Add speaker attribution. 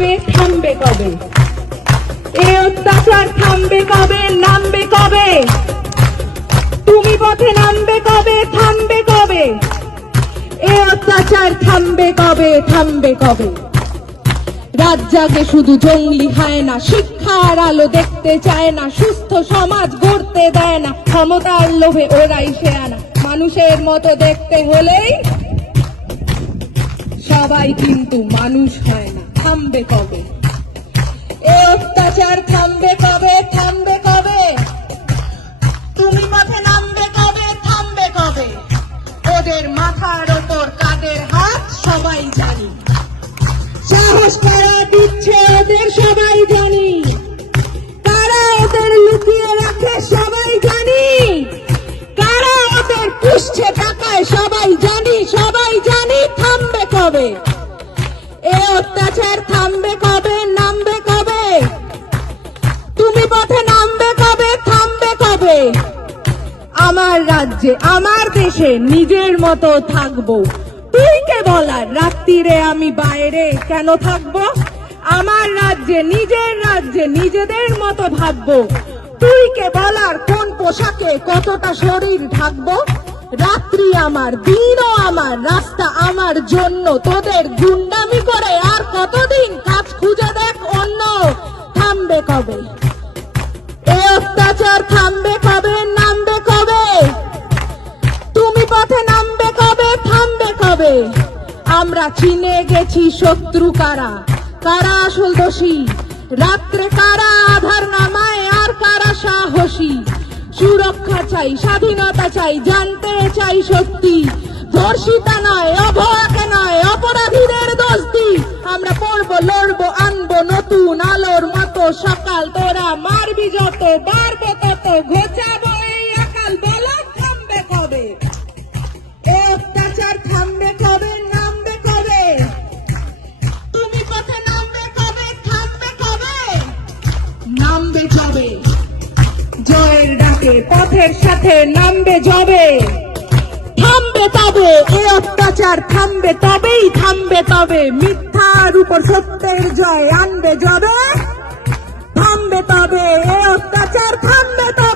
Speaker 1: কবে থামবে কবে? এ অত্যাচার থামবে কবে, নামবে কবে? তুমি পথে নামবে কবে, থামবে কবে? এ অত্যাচার থামবে কবে থামবে কবে? রাত শুধু জঙ্গলি হয় না, শিক্ষার আলো দেখতে চায় না, সুস্থ সমাজ গড়তে দেয় না, ক্ষমতার লোভে ওরাই সে আনা মানুষের মতো দেখতে হলেই সবাই কিন্তু মানুষ হয়। থামবে কবে? এ অত্যাচার থামবে কবে? থামবে কবে? তুমি পথে নামবে কবে? থামবে কবে? ওদের মাথার ওপর কাদের হাত সবাই জানি। সাহস করা দিচ্ছে ওদের সবাই জানি। কারা ওদের লুকিয়ে রাখে সবাই জানি। কারা ওদের পুষছে অত্যাচার থামবে কবে, নামবে কবে? তুমি পথে নামবে কবে, থামবে কবে? আমার রাজ্যে, আমার দেশে নিজের মতো থাকব। তুই কে বলার? রাত্রিরে আমি বাইরে কেন থাকব? আমার রাজ্যে, নিজের রাজ্যে নিজেদের মতো ভাববো তুই কে বলার? কোন পোশাকে কতটা শরীর ঢাকবো? রাত্রি আমার, দিনও আমার, রাস্তা আমার জন্য তোদের গুন্ডামি থামবে কবে এ অত্যাচার থামবে কবে, নামবে কবে? তুমি পথে নামবে কবে, থামবে কবে? আমরা চিনে গেছি শত্রু কারা? কারা আসল দোষী? রাত্রে কারা আধার নামায়, আর কারা সাহসী? সুরক্ষা চাই, স্বাধীনতা চাই, জানতে চাই সত্যি ধর্ষিতা নয়, অভয়াকে নয় অপরাধীদের সকাল তোরা মারবি যত, বাড়বো তত, ঘোচাবো এই আকাল বলো থামবে কবে? এ অত্যাচার থামবে কবে জয়ের ডাকে পথের সাথে নামবে যবে। থামবে তবে, এ অত্যাচার থামবে তবেই, থামবে তবে। মিথ্যার উপর সত্যের জয় আনবে যবে। থামবে তবে এ অত্যাচার থামবে তবে।